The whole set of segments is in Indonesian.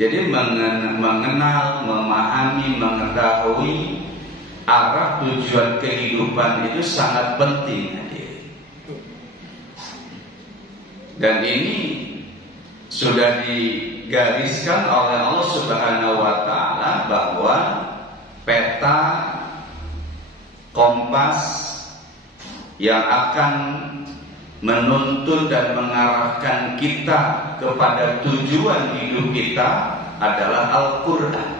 Jadi mengenal, memahami, mengetahui arah tujuan kehidupan itu sangat penting. Dan ini sudah digariskan oleh Allah Subhanahu wa Ta'ala bahwa peta kompas yang akan menuntun dan mengarahkan kita kepada tujuan hidup kita adalah Al-Quran.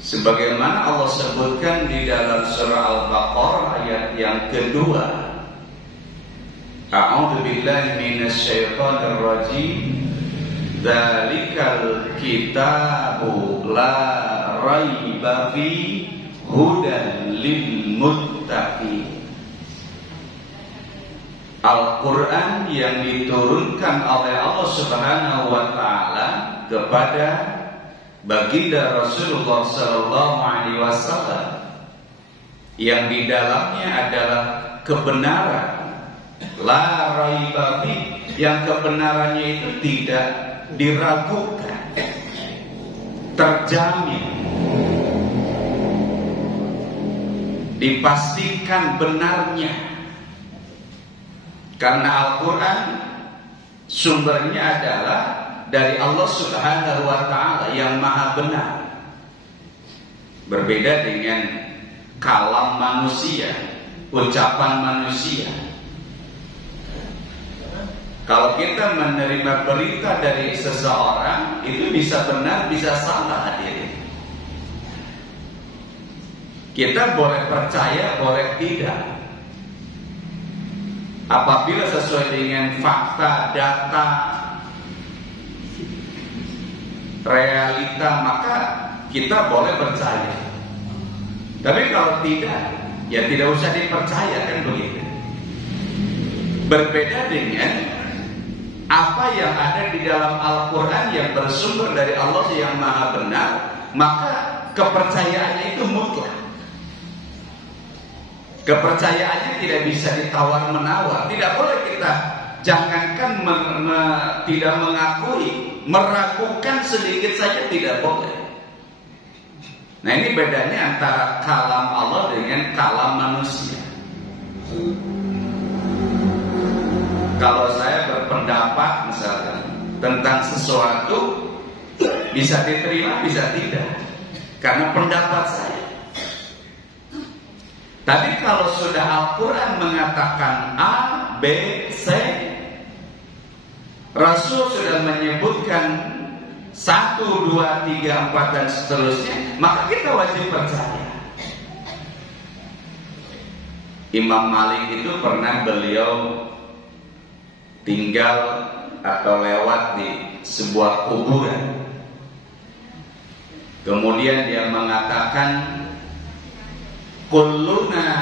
Sebagaimana Allah sebutkan di dalam surah Al-Baqarah ayat yang kedua, A'udzu billahi minasy syaithanir rajim, Dzalikal kitabu la raiba fi hudan lil muttaqin. Al-Quran yang diturunkan oleh Allah Subhanahu wa Ta'ala kepada baginda Rasulullah Sallallahu Alaihi Wasallam, yang di dalamnya adalah kebenaran, la raiba fi, yang kebenarannya itu tidak diragukan, terjamin, dipastikan benarnya. Karena Al-Quran sumbernya adalah dari Allah Subhanahu wa Ta'ala yang maha benar. Berbeda dengan kalam manusia, ucapan manusia. Kalau kita menerima berita dari seseorang, itu bisa benar, bisa salah hadirin. Kita boleh percaya, boleh tidak. Apabila sesuai dengan fakta, data, realita, maka kita boleh percaya. Tapi kalau tidak, ya tidak usah dipercaya, kan begitu. Berbeda dengan apa yang ada di dalam Al-Quran yang bersumber dari Allah yang maha benar, maka kepercayaannya itu mutlak. Kepercayaannya tidak bisa ditawar-menawar. Tidak boleh kita, jangankan tidak mengakui, meragukan sedikit saja tidak boleh. Nah, ini bedanya antara kalam Allah dengan kalam manusia. Kalau saya berpendapat misalkan tentang sesuatu, bisa diterima, bisa tidak, karena pendapat saya. Tapi kalau sudah Al-Quran mengatakan A, B, C, Rasul sudah menyebutkan 1, 2, 3, 4 dan seterusnya, maka kita wajib percaya. Imam Malik itu pernah beliau tinggal atau lewat di sebuah kuburan. Kemudian dia mengatakan, kulluna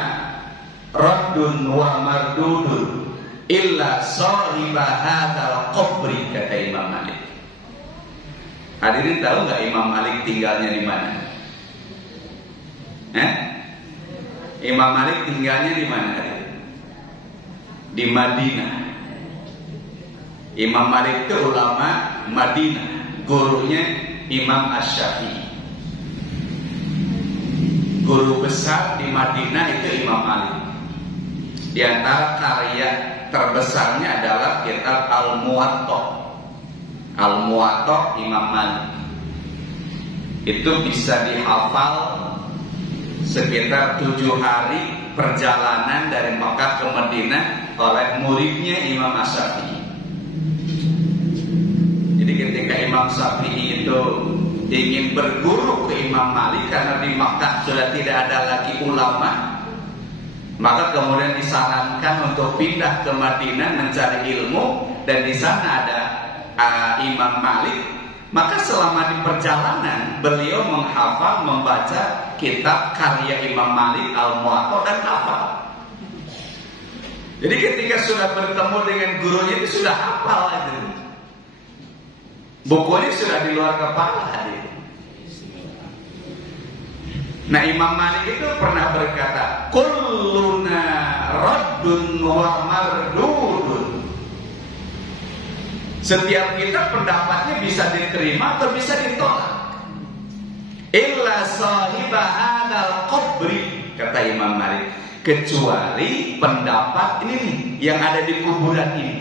raddun wa mardudun illa sahiba hadzal qabri, kata Imam Malik. Hadirin tahu nggak Imam Malik tinggalnya di mana? Imam Malik tinggalnya di mana? Di Madinah. Imam Malik itu ulama Madinah, gurunya Imam Asy-Syafi'i. Guru besar di Madinah itu Imam Malik. Di antara karya terbesarnya adalah kitab Al-Muwatta. Al-Muwatta Imam Malik. Itu bisa dihafal sekitar 7 hari perjalanan dari Makkah ke Madinah oleh muridnya Imam Asy-Syafi'i. Jadi ketika Imam Syafi'i itu ingin berguru ke Imam Malik karena di Makkah sudah tidak ada lagi ulama, maka kemudian disarankan untuk pindah ke Madinah mencari ilmu, dan di sana ada Imam Malik. Maka selama di perjalanan beliau menghafal, membaca kitab karya Imam Malik Al-Muwatta dan hafal. Jadi ketika sudah bertemu dengan gurunya itu sudah hafal itu. Bukunya sudah di luar kepala. Nah, Imam Malik itu pernah berkata, kulluna raddun wa mardudun. Setiap kita pendapatnya bisa diterima atau bisa ditolak. Illa sahiba hadzal qabri, kata Imam Malik, kecuali pendapat ini nih yang ada di kuburan ini.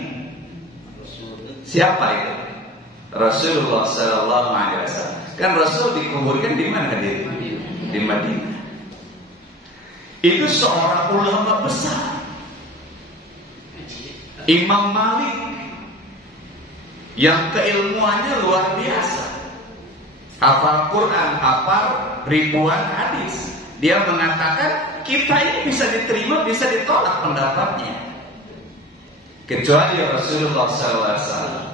Siapa itu? Rasulullah sallallahu alaihi wasallam. Kan Rasul dikuburkan di mana dia? Di Madinah. Itu seorang ulama besar, Imam Malik, yang keilmuannya luar biasa, hafal Quran, hafal ribuan hadis. Dia mengatakan kita ini bisa diterima, bisa ditolak pendapatnya, kecuali Rasulullah SAW,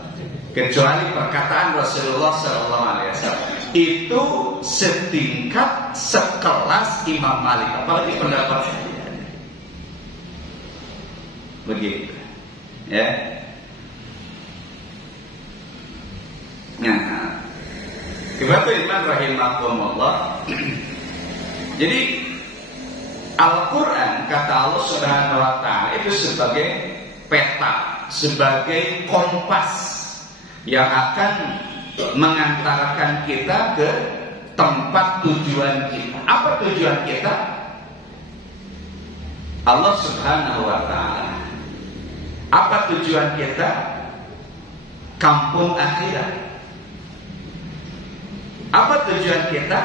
kecuali perkataan Rasulullah SAW itu setingkat sekelas Imam Malik, apalagi pendapat saya. Begitu, ya. Nah, kebetulan rahimahumullah. Jadi Al-Quran, kata Allah Subhanahu wa ta'ala, itu sebagai peta, sebagai kompas yang akan mengantarkan kita ke tempat tujuan kita. Apa tujuan kita? Allah Subhanahu wa ta'ala. Apa tujuan kita? Kampung akhirat. Apa tujuan kita?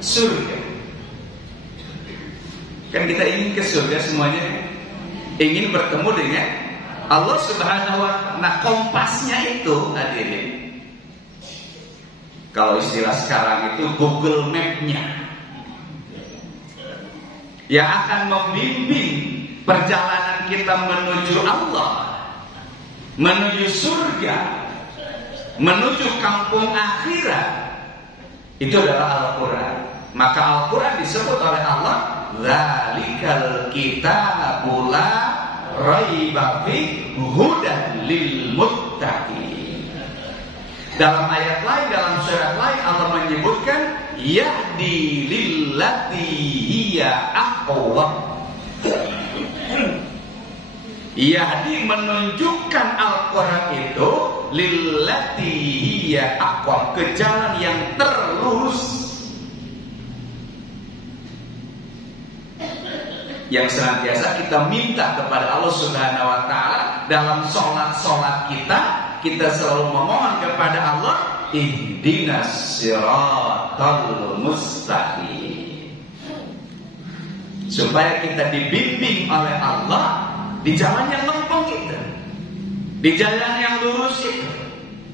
Surga. Kan kita ingin ke surga semuanya, ingin bertemu dengan Allah Subhanahu wa ta'ala. Nah, kompasnya itu hadirin, kalau istilah sekarang itu Google Map-nya, yang akan membimbing perjalanan kita menuju Allah, menuju surga, menuju kampung akhirat. Itu adalah Al-Quran. Maka Al-Quran disebut oleh Allah Dzalikal kitabu la raiba fihi hudan lil muttaqin. Dalam ayat lain, dalam surat lain, Allah menyebutkan yahdi lillati hiya aqwam. Yahdi menunjukkan Al-Quran itu lillati hiya aqwam, ke jalan yang terlurus, yang senantiasa kita minta kepada Allah Subhanahu wa ta'ala dalam sholat-sholat kita. Kita selalu memohon kepada Allah, ihdinas siratal mustaqim, supaya kita dibimbing oleh Allah di jalan yang lempeng kita, di jalan yang lurus kita.